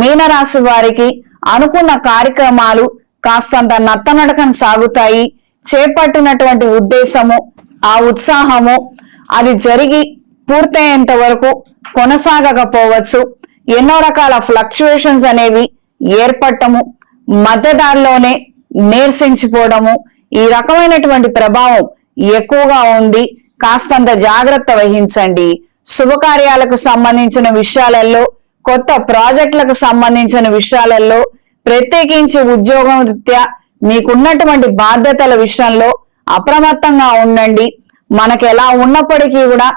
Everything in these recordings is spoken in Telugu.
మీనరాశి వారికి అనుకున్న కార్యక్రమాలు కాస్తంత నత్తనడకం సాగుతాయి. చేపట్టినటువంటి ఉద్దేశము ఆ ఉత్సాహము అది జరిగి పూర్తయ్యేంత వరకు కొనసాగకపోవచ్చు. ఎన్నో రకాల ఫ్లక్చుయేషన్స్ అనేవి ఏర్పడటము మధ్యదారిలోనే నీరసించిపోవడము ఈ రకమైనటువంటి ప్రభావం ఎక్కువగా ఉంది. కాస్తంత జాగ్రత్త వహించండి. శుభకార్యాలకు సంబంధించిన విషయాలలో కొత్త ప్రాజెక్టులకు సంబంధించిన విషయాలలో ప్రత్యేకించి ఉద్యోగం రీత్యా మీకున్నటువంటి బాధ్యతల విషయంలో అప్రమత్తంగా ఉండండి. మనకు ఎలా ఉన్నప్పటికీ కూడా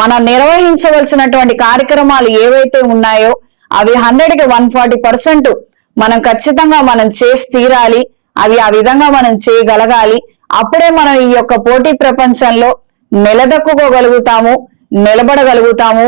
మనం నిర్వహించవలసినటువంటి కార్యక్రమాలు ఏవైతే ఉన్నాయో అవి హండ్రెడ్కి వన్ ఫార్టీ పర్సెంట్ మనం ఖచ్చితంగా మనం చేసి తీరాలి. అవి ఆ విధంగా మనం చేయగలగాలి. అప్పుడే మనం ఈ యొక్క పోటీ ప్రపంచంలో నిలదొక్కుకోగలుగుతాము నిలబడగలుగుతాము.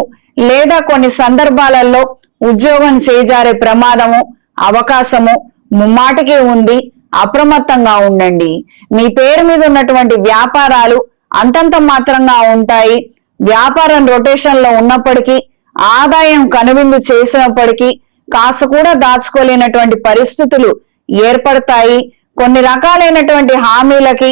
లేదా కొన్ని సందర్భాలలో ఉద్యోగం చేజారే ప్రమాదము అవకాశము ముమ్మాటికే ఉంది అప్రమత్తంగా ఉండండి. మీ పేరు మీద ఉన్నటువంటి వ్యాపారాలు అంతంత మాత్రంగా ఉంటాయి. వ్యాపారం రొటేషన్లో ఉన్నప్పటికీ ఆదాయం కనువిందు చేసినప్పటికీ కాసు కూడా దాచుకోలేనటువంటి పరిస్థితులు ఏర్పడతాయి. కొన్ని రకాలైనటువంటి హామీలకి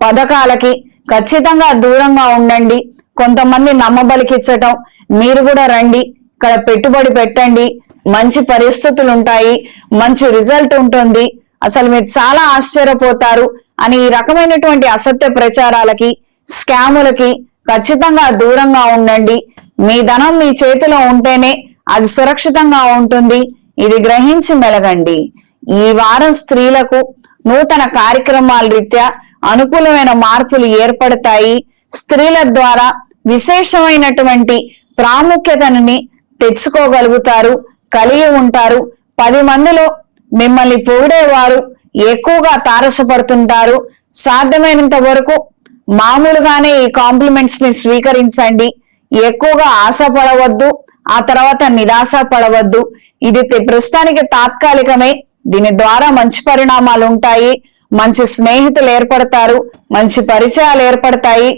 పథకాలకి ఖచ్చితంగా దూరంగా ఉండండి. కొంతమంది నమ్మబలికిచ్చటం మీరు కూడా రండి. ఇక్కడ పెట్టుబడి పెట్టండి. మంచి పరిస్థితులు ఉంటాయి. మంచి రిజల్ట్ ఉంటుంది. అసలు మీరు చాలా ఆశ్చర్యపోతారు. అని ఈ రకమైనటువంటి అసత్య ప్రచారాలకి స్కాములకి ఖచ్చితంగా దూరంగా ఉండండి. మీ ధనం మీ చేతిలో ఉంటేనే అది సురక్షితంగా ఉంటుంది. ఇది గ్రహించి మెలగండి. ఈ వారం స్త్రీలకు నూతన కార్యక్రమాల రీత్యా అనుకూలమైన మార్పులు ఏర్పడతాయి. స్త్రీల ద్వారా విశేషమైనటువంటి ప్రాముఖ్యతని తెచ్చుకోగలుగుతారు కలిగి ఉంటారు. పది మందిలో మిమ్మల్ని పొగిడేవారు ఎక్కువగా తారసపడుతుంటారు. సాధ్యమైనంత వరకు మామూలుగానే ఈ కాంప్లిమెంట్స్ని స్వీకరించండి. ఎక్కువగా ఆశపడవద్దు ఆ తర్వాత నిరాశ పడవద్దు ఇది ప్రస్తుతానికి తాత్కాలికమే. దీని ద్వారా మంచి పరిణామాలు ఉంటాయి. మంచి స్నేహితులు ఏర్పడతారు మంచి పరిచయాలు ఏర్పడతాయి.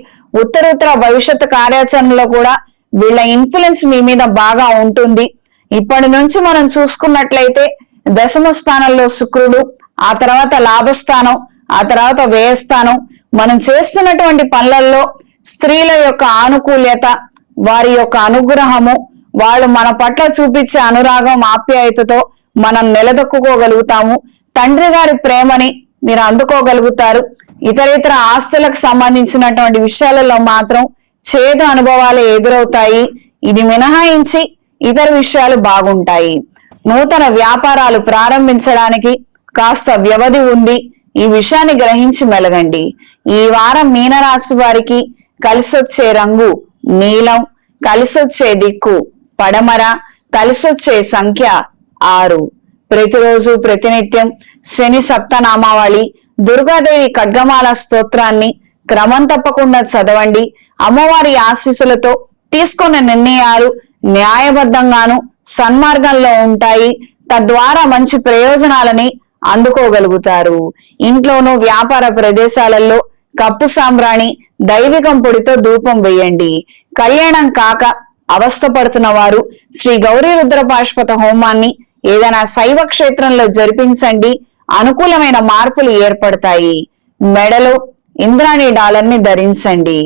ఉత్తరోత్తర భవిష్యత్తు కార్యాచరణలో కూడా వీళ్ళ ఇన్ఫ్లుయెన్స్ మీ మీద బాగా ఉంటుంది. ఇప్పటి నుంచి మనం చూసుకున్నట్లయితే దశమ స్థానంలో శుక్రుడు ఆ తర్వాత లాభస్థానం ఆ తర్వాత వ్యయస్థానం. మనం చేస్తున్నటువంటి పనులలో స్త్రీల యొక్క ఆనుకూల్యత వారి యొక్క అనుగ్రహము వాళ్ళు మన పట్ల చూపించే అనురాగం ఆప్యాయతతో మనం నిలదొక్కుకోగలుగుతాము. తండ్రి గారి ప్రేమని మీరు అందుకోగలుగుతారు. ఇతర ఇతర ఆస్తులకు సంబంధించినటువంటి విషయాలలో మాత్రం చేదు అనుభవాలు ఎదురవుతాయి. ఇది మినహాయించి ఇతర విషయాలు బాగుంటాయి. నూతన వ్యాపారాలు ప్రారంభించడానికి కాస్త వ్యవధి ఉంది. ఈ విషయాన్ని గ్రహించి మెలగండి. ఈ వారం మీనరాశి వారికి కలిసొచ్చే రంగు నీలం కలిసొచ్చే దిక్కు పడమర కలిసొచ్చే సంఖ్య ఆరు. ప్రతిరోజు ప్రతినిత్యం శని సప్తనామావళి దుర్గాదేవి ఖడ్గమాల స్తోత్రాన్ని క్రమం తప్పకుండా చదవండి. అమ్మవారి ఆశీస్సులతో తీసుకున్న నిర్ణయాలు న్యాయబద్ధంగాను సన్మార్గంలో ఉంటాయి. తద్వారా మంచి ప్రయోజనాలని అందుకోగలుగుతారు. ఇంట్లోనూ వ్యాపార ప్రదేశాలలో కప్పు సాంబ్రాణి దైవికం పొడితో ధూపం వేయండి. కళ్యాణం కాక అవస్థపడుతున్న వారు శ్రీ గౌరీ రుద్రపాశుపత హోమాన్ని ఏదైనా శైవ క్షేత్రంలో జరిపించండి. అనుకూలమైన మార్పులు ఏర్పడతాయి. మెడలో ఇంద్రాణి డాలర్ని ధరించండి.